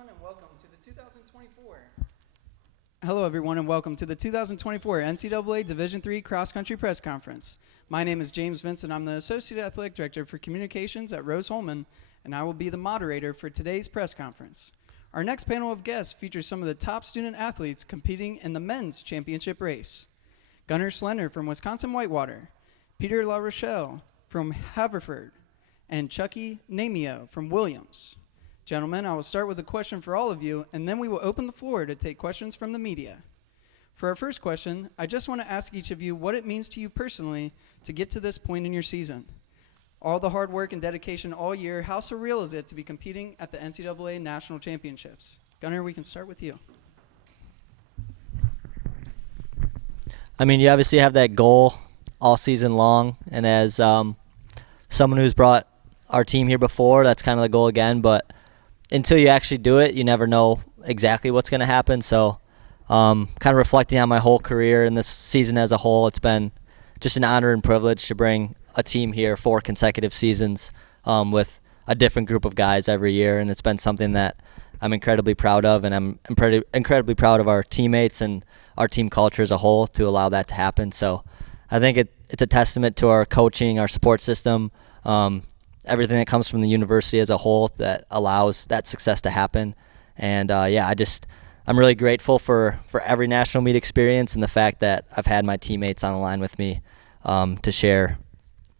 everyone, and welcome to the 2024 NCAA Division III Cross Country Press Conference. My name is James Vincent. I'm the Associate Athletic Director for Communications at Rose-Hulman, and I will be the moderator for today's press conference. Our next panel of guests features some of the top student athletes competing in the men's championship race. Gunnar Slender from Wisconsin Whitewater, Peter LaRochelle from Haverford, and Chucky Namio from Williams. Gentlemen, I will start with a question for all of you, and then we will open the floor to take questions from the media. For our first question, I just want to ask each of you what it means to you personally to get to this point in your season. All the hard work and dedication all year, how surreal is it to be competing at the NCAA National Championships? Gunnar, we can start with you. I mean, you obviously have that goal all season long, and as someone who's brought our team here before, that's kind of the goal again, but until you actually do it, you never know exactly what's going to happen. So kind of reflecting on my whole career and this season as a whole, it's been just an honor and privilege to bring a team here 4 consecutive seasons with a different group of guys every year, and it's been something that I'm incredibly proud of, and I'm incredibly proud of our teammates and our team culture as a whole to allow that to happen. So I think it's a testament to our coaching, our support system, everything that comes from the university as a whole that allows that success to happen. And I'm really grateful for every national meet experience and the fact that I've had my teammates on the line with me to share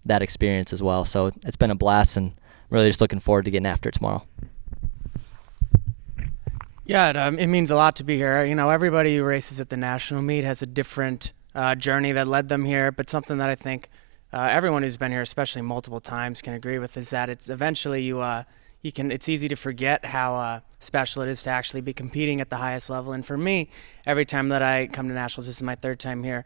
that experience as well. So it's been a blast, and I'm really just looking forward to getting after it tomorrow. Yeah, it means a lot to be here. You know, everybody who races at the national meet has a different journey that led them here, but something that I think everyone who's been here, especially multiple times, can agree with is that it's eventually it's easy to forget how special it is to actually be competing at the highest level. And for me, every time that I come to nationals, this is my 3rd time here,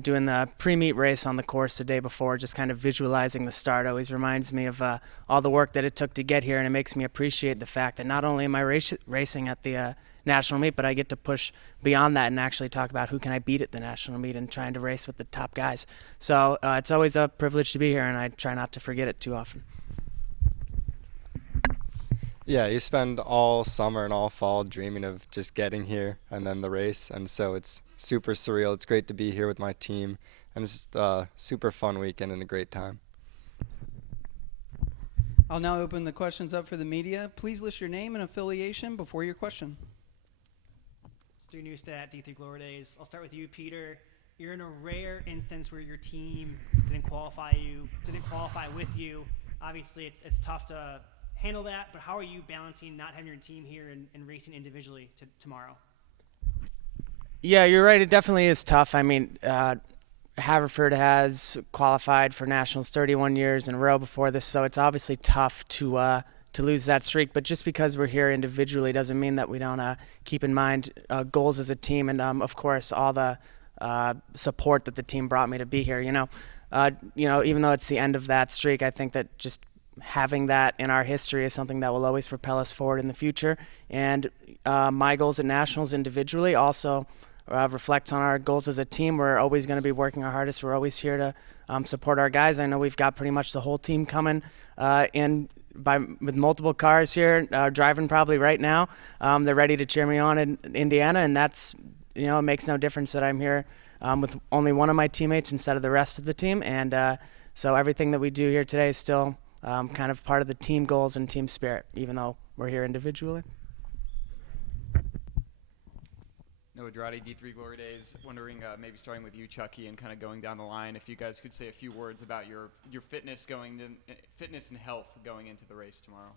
doing the pre-meet race on the course the day before, just kind of visualizing the start always reminds me of all the work that it took to get here, and it makes me appreciate the fact that not only am I racing at the national meet, but I get to push beyond that and actually talk about who can I beat at the national meet and trying to race with the top guys. So it's always a privilege to be here, and I try not to forget it too often. Yeah, you spend all summer and all fall dreaming of just getting here and then the race, and so it's super surreal. It's great to be here with my team, and it's just a super fun weekend and a great time. I'll now open the questions up for the media. Please list your name and affiliation before your question. Stu Newstat, D3 Glory Days. I'll start with you, Peter. You're in a rare instance where your team didn't qualify with you. Obviously, it's tough to handle that, but how are you balancing not having your team here and racing individually tomorrow? Yeah, you're right. It definitely is tough. I mean, Haverford has qualified for nationals 31 years in a row before this, so it's obviously tough to lose that streak. But just because we're here individually doesn't mean that we don't keep in mind goals as a team, and of course all the support that the team brought me to be here. Even though it's the end of that streak, I think that just having that in our history is something that will always propel us forward in the future. And my goals at nationals individually also reflects on our goals as a team. We're always going to be working our hardest. We're always here to support our guys. I know we've got pretty much the whole team coming with multiple cars here, driving probably right now. They're ready to cheer me on in Indiana, and that's, it makes no difference that I'm here with only one of my teammates instead of the rest of the team. And so everything that we do here today is still kind of part of the team goals and team spirit, even though we're here individually. Noah Drati, D3 Glory Days. Wondering, maybe starting with you, Chucky, and kind of going down the line, if you guys could say a few words about your fitness and health going into the race tomorrow.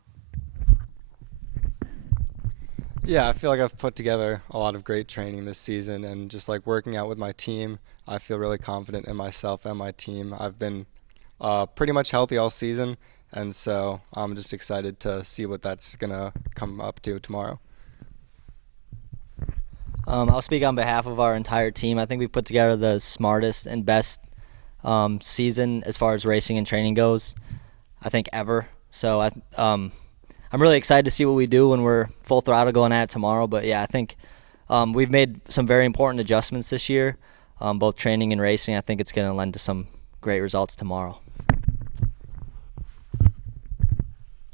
Yeah, I feel like I've put together a lot of great training this season, and just like working out with my team, I feel really confident in myself and my team. I've been pretty much healthy all season, and so I'm just excited to see what that's going to come up to tomorrow. I'll speak on behalf of our entire team. I think we put together the smartest and best season as far as racing and training goes, I think, ever. So I'm really excited to see what we do when we're full throttle going at it tomorrow. But, yeah, I think we've made some very important adjustments this year, both training and racing. I think it's going to lend to some great results tomorrow.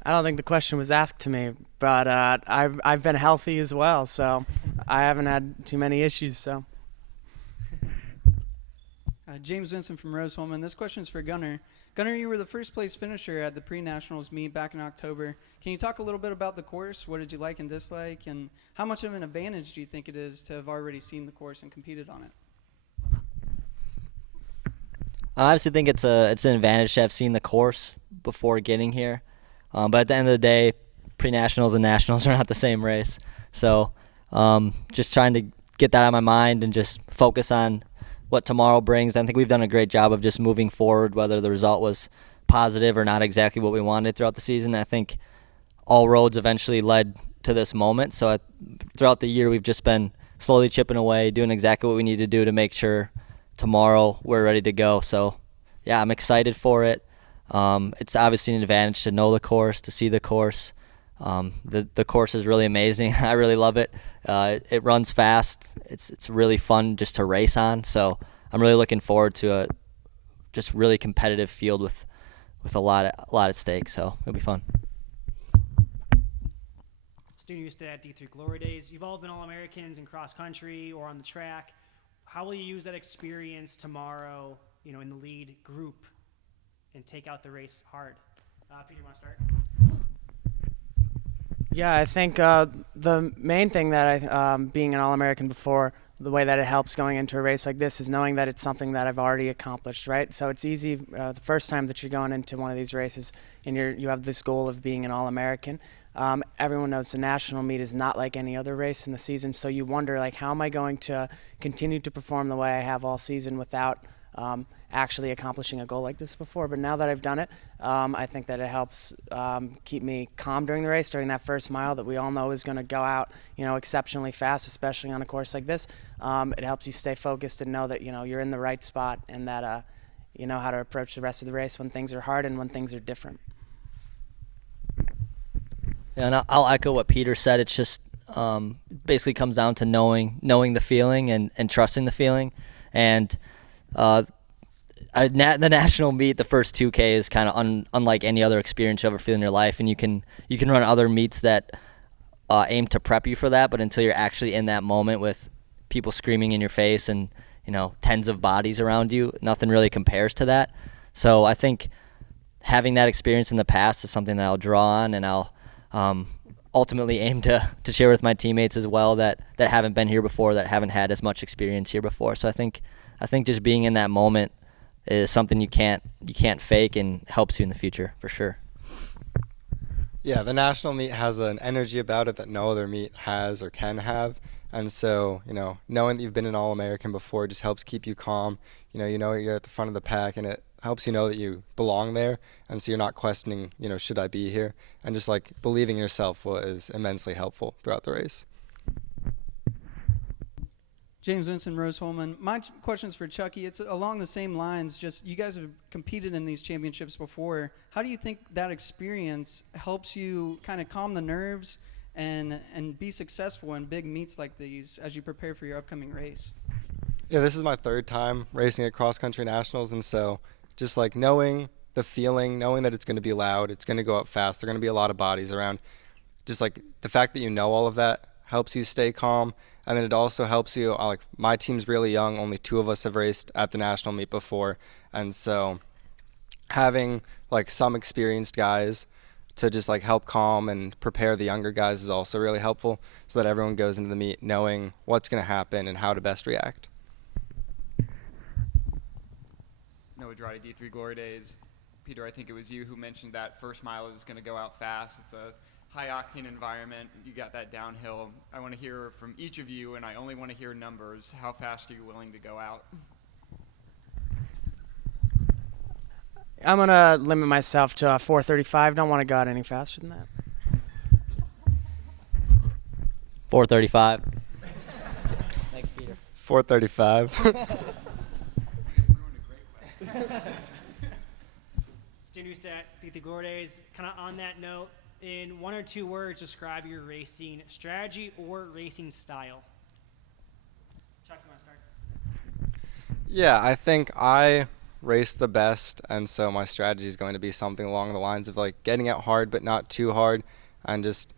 I don't think the question was asked to me, but I've been healthy as well, so I haven't had too many issues. So. James Vincent from Rose Holman. This question is for Gunnar. Gunnar, you were the first place finisher at the pre-nationals meet back in October. Can you talk a little bit about the course? What did you like and dislike? And how much of an advantage do you think it is to have already seen the course and competed on it? I obviously think it's an advantage to have seen the course before getting here. But at the end of the day, pre-nationals and nationals are not the same race. So just trying to get that out of my mind and just focus on what tomorrow brings. I think we've done a great job of just moving forward, whether the result was positive or not exactly what we wanted throughout the season. I think all roads eventually led to this moment. So throughout the year, we've just been slowly chipping away, doing exactly what we need to do to make sure tomorrow we're ready to go. So, yeah, I'm excited for it. It's obviously an advantage to know the course, to see the course. The course is really amazing. I really love it. It runs fast. It's really fun just to race on. So I'm really looking forward to a just really competitive field with a lot at stake. So it'll be fun. Student Youth at D3 Glory Days. You've all been All-Americans in cross country or on the track. How will you use that experience tomorrow, in the lead group and take out the race hard? Peter, you want to start? Yeah, I think the main thing that being an All-American before, the way that it helps going into a race like this is knowing that it's something that I've already accomplished, right? So it's easy the first time that you're going into one of these races and you have this goal of being an All-American. Everyone knows the national meet is not like any other race in the season, so you wonder, how am I going to continue to perform the way I have all season without actually accomplishing a goal like this before? But now that I've done it, I think that it helps keep me calm during the race, during that first mile that we all know is going to go out, exceptionally fast, especially on a course like this. It helps you stay focused and know that, you're in the right spot and that you know how to approach the rest of the race when things are hard and when things are different. Yeah, and I'll echo what Peter said. It's just basically comes down to knowing the feeling and trusting the feeling. And the national meet, the first 2K is kind of unlike any other experience you ever feel in your life. And you can run other meets that aim to prep you for that, but until you're actually in that moment with people screaming in your face and tens of bodies around you, nothing really compares to that. So I think having that experience in the past is something that I'll draw on, and I'll ultimately aim to share with my teammates as well that haven't been here before, that haven't had as much experience here before. So I think just being in that moment is something you can't fake and helps you in the future for sure. Yeah, the national meet has an energy about it that no other meet has or can have. And so, knowing that you've been an All-American before just helps keep you calm. You're at the front of the pack, and it helps you know that you belong there. And so you're not questioning, should I be here? And just believing in yourself is immensely helpful throughout the race. James Vincent, Rose Holman. My question's for Chucky. It's along the same lines. Just you guys have competed in these championships before. How do you think that experience helps you kind of calm the nerves and be successful in big meets like these as you prepare for your upcoming race? Yeah, this is my third time racing at cross-country nationals, and so just knowing the feeling, knowing that it's going to be loud, it's going to go up fast, there are going to be a lot of bodies around, just the fact that you know all of that helps you stay calm. And then it also helps you, my team's really young, only 2 of us have raced at the national meet before, and so having some experienced guys to just help calm and prepare the younger guys is also really helpful, so that everyone goes into the meet knowing what's going to happen and how to best react. Noah Drati, D3 Glory Days. Peter, I think it was you who mentioned that first mile is going to go out fast. It's a high-octane environment. You got that downhill. I want to hear from each of you, and I only want to hear numbers. How fast are you willing to go out? I'm going to limit myself to 4:35. Don't want to go out any faster than that. 4:35. Thanks, Peter. 4:35. Student Youth at D3 Glory Days. Kind of on that note, in 1 or 2 words, describe your racing strategy or racing style. Chuck, you want to start? Yeah, I think I race the best, and so my strategy is going to be something along the lines of getting out hard but not too hard, and just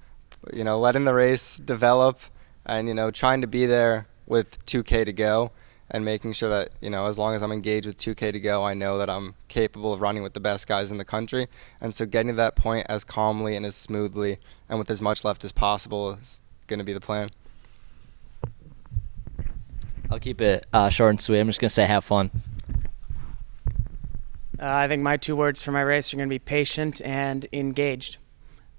letting the race develop and, trying to be there with 2K to go and making sure that, as long as I'm engaged with 2K to go, I know that I'm capable of running with the best guys in the country. And so getting to that point as calmly and as smoothly and with as much left as possible is going to be the plan. I'll keep it short and sweet. I'm just going to say have fun. I think my 2 words for my race are going to be patient and engaged.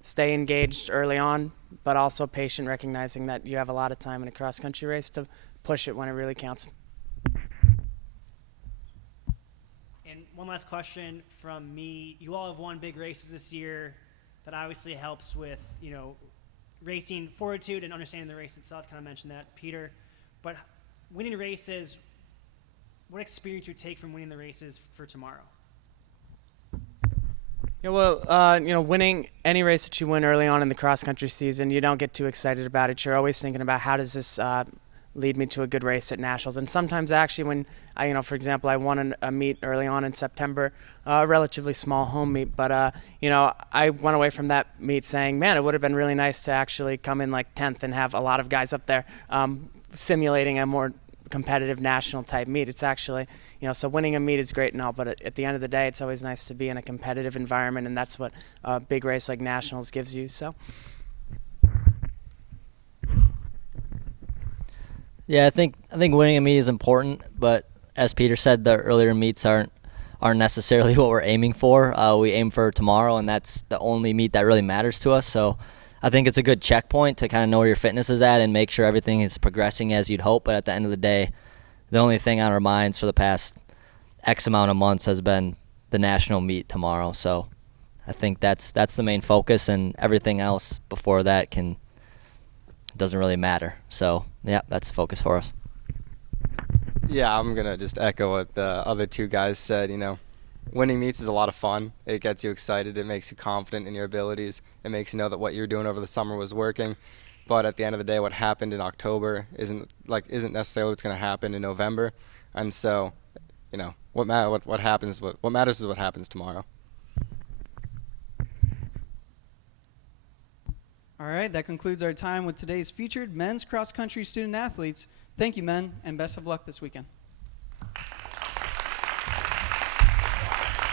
Stay engaged early on, but also patient, recognizing that you have a lot of time in a cross-country race to push it when it really counts. And one last question from me. You all have won big races this year. That obviously helps with, racing fortitude and understanding the race itself. Kind of mentioned that, Peter. But winning races, what experience you take from winning the races for tomorrow? Yeah, well, winning any race that you win early on in the cross-country season, you don't get too excited about it. You're always thinking about how does this lead me to a good race at nationals. And sometimes actually when for example, I won a meet early on in September, a relatively small home meet, but I went away from that meet saying, man, it would have been really nice to actually come in like 10th and have a lot of guys up there simulating a more competitive national type meet. It's actually, so winning a meet is great and all, but at the end of the day, it's always nice to be in a competitive environment, and that's what a big race like nationals gives you. So Yeah, I think winning a meet is important, but as Peter said, the earlier meets aren't necessarily what we're aiming for. We aim for tomorrow, and that's the only meet that really matters to us. So I think it's a good checkpoint to kind of know where your fitness is at and make sure everything is progressing as you'd hope. But at the end of the day, the only thing on our minds for the past X amount of months has been the national meet tomorrow. So I think that's the main focus, and everything else before that doesn't really matter. So yeah, that's the focus for us. Yeah, I'm going to just echo what the other 2 guys said. Winning meets is a lot of fun. It gets you excited. It makes you confident in your abilities. It makes you know that what you're doing over the summer was working. But at the end of the day, what happened in October isn't necessarily what's going to happen in November. And so, what matters is what happens tomorrow. All right, that concludes our time with today's featured men's cross-country student athletes. Thank you, men, and best of luck this weekend.